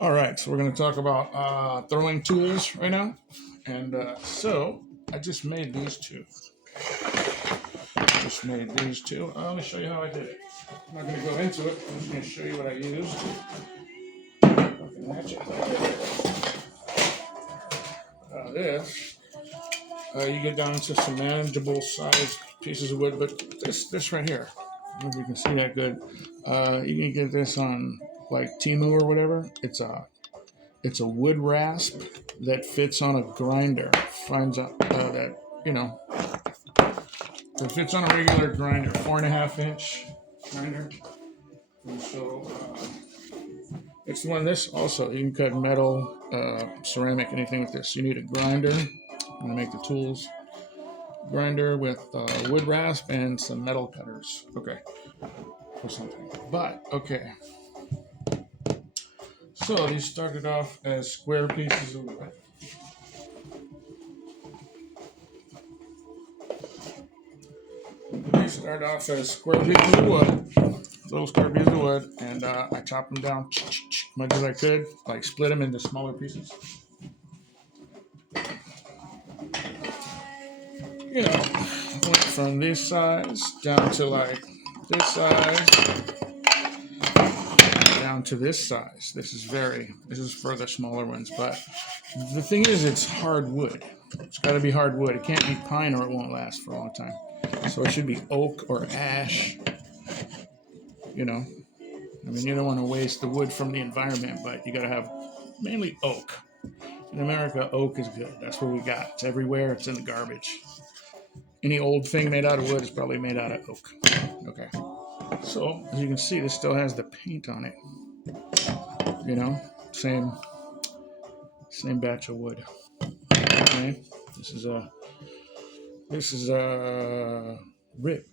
All right, so we're going to talk about throwing tools right now. And so I just made these two. Let me show you how I did it. I'm not going to go into it. I'm just going to show you what I used. Fucking hatchet. This, you get down to some manageable sized pieces of wood, but this right here, I don't know if you can see that good. You can get this on like Timu or whatever. It's a wood rasp that fits on a grinder. Finds out that you know it fits on a regular grinder, 4.5 inch grinder. And so it's one of this also. You can cut metal, ceramic, anything with this. You need a grinder. I'm gonna make the tools. Grinder with wood rasp and some metal cutters. Okay, or something. But okay, so these started off as square pieces of wood. These start off as square pieces of wood, little square pieces of wood, and I chopped them down much as I could, like split them into smaller pieces. Went from this size down to like this size, down to this size. This is for the smaller ones, but the thing is, it's hard wood. It's got to be hard wood. It can't be pine or it won't last for a long time. So it should be oak or ash, you know. I mean, you don't want to waste the wood from the environment, but you got to have mainly oak. In America, oak is good. That's what we got. It's everywhere. It's in the garbage. Any old thing made out of wood is probably made out of oak. Okay. So, as you can see, this still has the paint on it. You know, same batch of wood. Okay. This is a rib.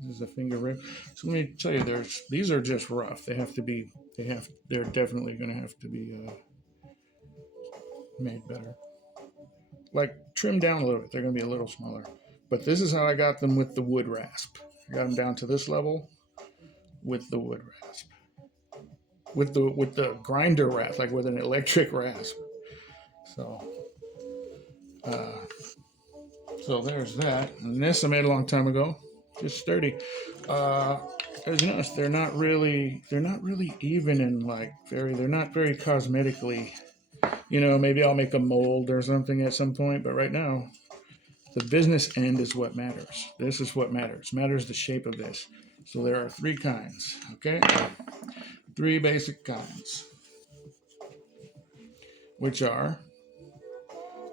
This is a finger rib. So let me tell you, these are just rough. They're definitely going to have to be made better. Like trimmed down a little bit. They're going to be a little smaller. But this is how I got them with the wood rasp. I got them down to this level with the wood rasp. With the grinder rasp, like with an electric rasp. So uh, so there's that. And this I made a long time ago. Just sturdy. As you notice, they're not really even and like they're not very cosmetically. Maybe I'll make a mold or something at some point, but right now the business end is what matters. This is what matters. Matters the shape of this. So there are three kinds, okay? Three basic kinds, which are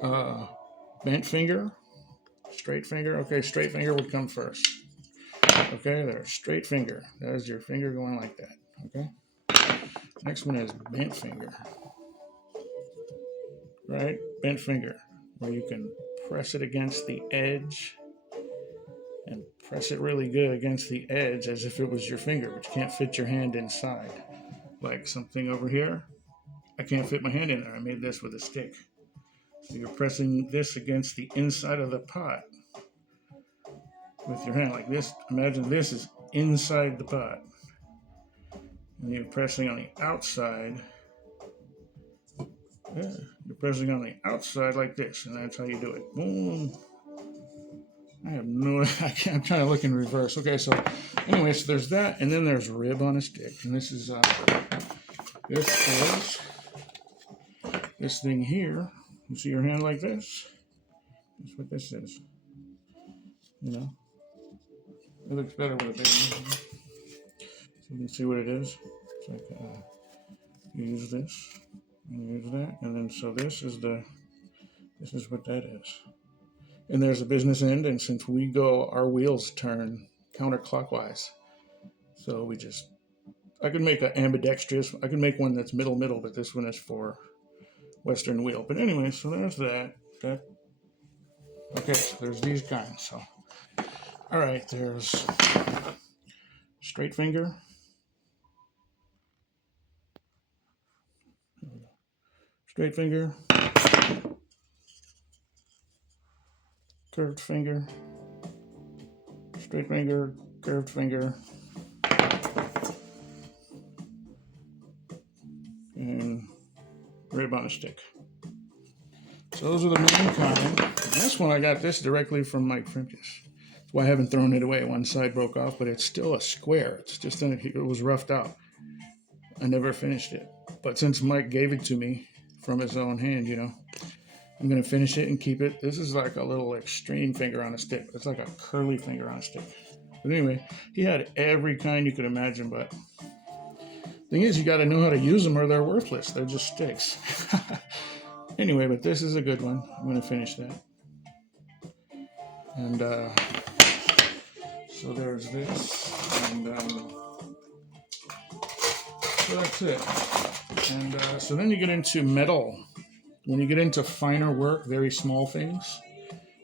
uh, bent finger, straight finger. Okay, straight finger would come first. Okay, there's straight finger. That is your finger going like that. Okay. Next one is bent finger. Right? Bent finger, where you can press it against the edge and press it really good against the edge as if it was your finger, but you can't fit your hand inside. Like something over here, I can't fit my hand in there. I made this with a stick. So you're pressing this against the inside of the pot with your hand like this. Imagine this is inside the pot. And you're pressing on the outside. Yeah, you're pressing on the outside like this, and that's how you do it. Boom. I have no. I'm trying to look in reverse. Okay, so anyway, so there's that, and then there's rib on a stick, and this is this thing here. You see your hand like this? That's what this is. You know, it looks better with a big one. So you can see what it is. It's like you use this, and you use that, and then so this is what that is. And there's a business end, and since our wheels turn counterclockwise. So I could make an ambidextrous. I could make one that's middle, but this one is for Western wheel. But anyway, so there's that. Okay, so there's these kinds. So, all right, there's straight finger, straight finger, curved finger, straight finger, curved finger. and rib on a stick. So those are the main kind. And this one, I got this directly from Mike Frimkus. That's why I haven't thrown it away. One side broke off, but it's still a square. It's just it was roughed out. I never finished it. But since Mike gave it to me from his own hand, you know, I'm going to finish it and keep it. This is like a little extreme finger on a stick. It's like a curly finger on a stick. But anyway, he had every kind you could imagine. But the thing is, you got to know how to use them or they're worthless. They're just sticks. Anyway, but this is a good one. I'm going to finish that. And so there's this. And so that's it. And so then you get into metal. When you get into finer work, very small things,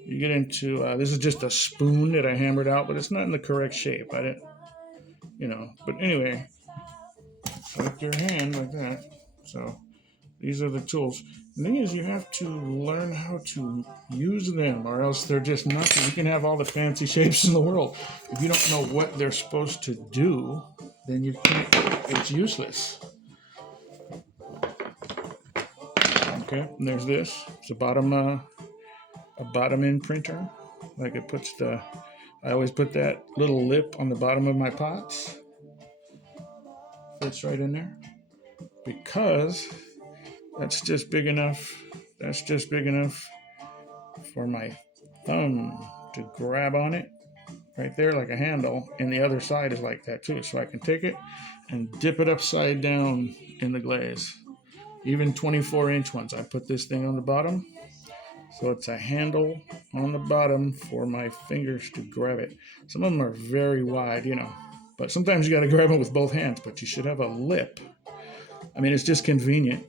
you get into, this is just a spoon that I hammered out, but it's not in the correct shape. I didn't, you know, but anyway, like your hand like that. So these are the tools. The thing is, you have to learn how to use them, or else they're just nothing. You can have all the fancy shapes in the world. If you don't know what they're supposed to do, then you can't, it's useless. Okay, and there's this. It's a bottom end printer. Like it puts the, I always put that little lip on the bottom of my pots. Fits right in there. Because that's just big enough. That's just big enough for my thumb to grab on it. Right there like a handle. And the other side is like that too. So I can take it and dip it upside down in the glaze. Even 24-inch ones. I put this thing on the bottom. So it's a handle on the bottom for my fingers to grab it. Some of them are very wide, you know. But sometimes you got to grab them with both hands. But you should have a lip. I mean, it's just convenient.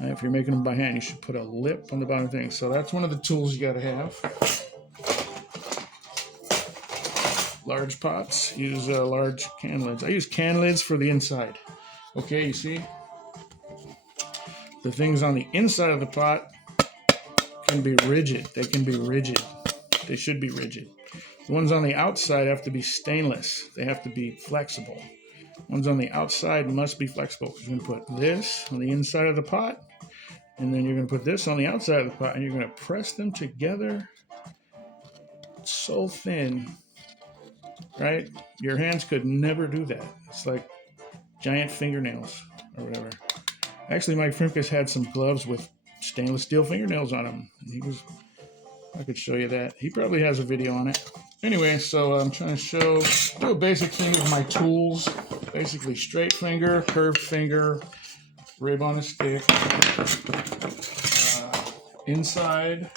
If you're making them by hand, you should put a lip on the bottom thing. So that's one of the tools you got to have. Large pots. Use large can lids. I use can lids for the inside. Okay, you see? The things on the inside of the pot can be rigid. They can be rigid. They should be rigid. The ones on the outside have to be stainless. They have to be flexible. Ones on the outside must be flexible. You're going to put this on the inside of the pot, and then you're going to put this on the outside of the pot, and you're going to press them together so thin, right? Your hands could never do that. It's like giant fingernails or whatever. Actually, Mike Frimkus had some gloves with stainless steel fingernails on them. I could show you that. He probably has a video on it. Anyway, so I'm trying to do a basic thing with my tools. Basically, straight finger, curved finger, rib on a stick, inside,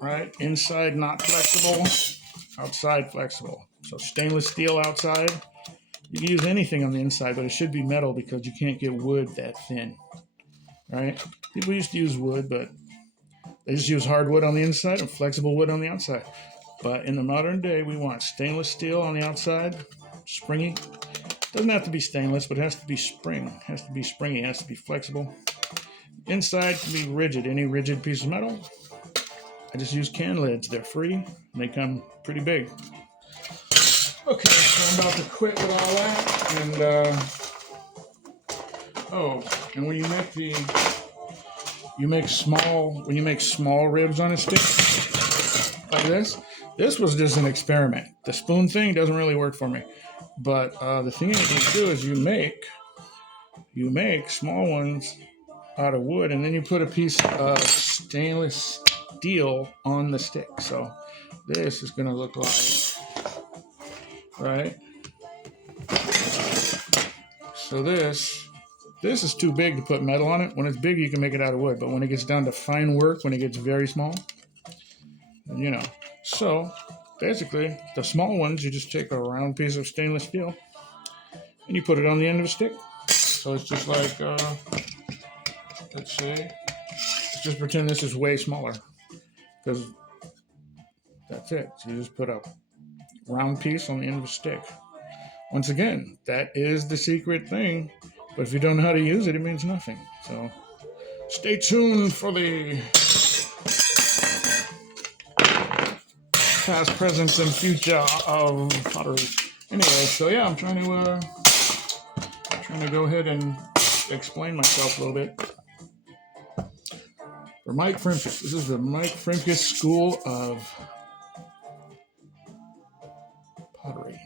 right? Inside not flexible, outside flexible. So stainless steel outside. You can use anything on the inside, but it should be metal because you can't get wood that thin, right? People used to use wood, but they just use hardwood on the inside and flexible wood on the outside. But in the modern day, we want stainless steel on the outside, springy. Doesn't have to be stainless, but it has to be spring. It has to be springy. It has to be flexible. Inside can be rigid. Any rigid piece of metal. I just use can lids. They're free. And they come pretty big. Okay, so I'm about to quit with all that, and and when you make small ribs on a stick like this was just an experiment. The spoon thing doesn't really work for me, but the thing that you do is you make small ones out of wood, and then you put a piece of stainless steel on the stick. So this is going to look like. Right? So this is too big to put metal on it. When it's big, you can make it out of wood. But when it gets down to fine work, when it gets very small, then, you know. So basically, the small ones, you just take a round piece of stainless steel and you put it on the end of a stick. So it's just like, let's say, just pretend this is way smaller. Because that's it. So you just put a round piece on the end of a stick. Once again, that is the secret thing, but if you don't know how to use it, it means nothing. So stay tuned for the past, present, and future of pottery. Anyway, so yeah, I'm trying I'm going to go ahead and explain myself a little bit. For Mike Frimkus, this is the Mike Frimkus School of Pottery.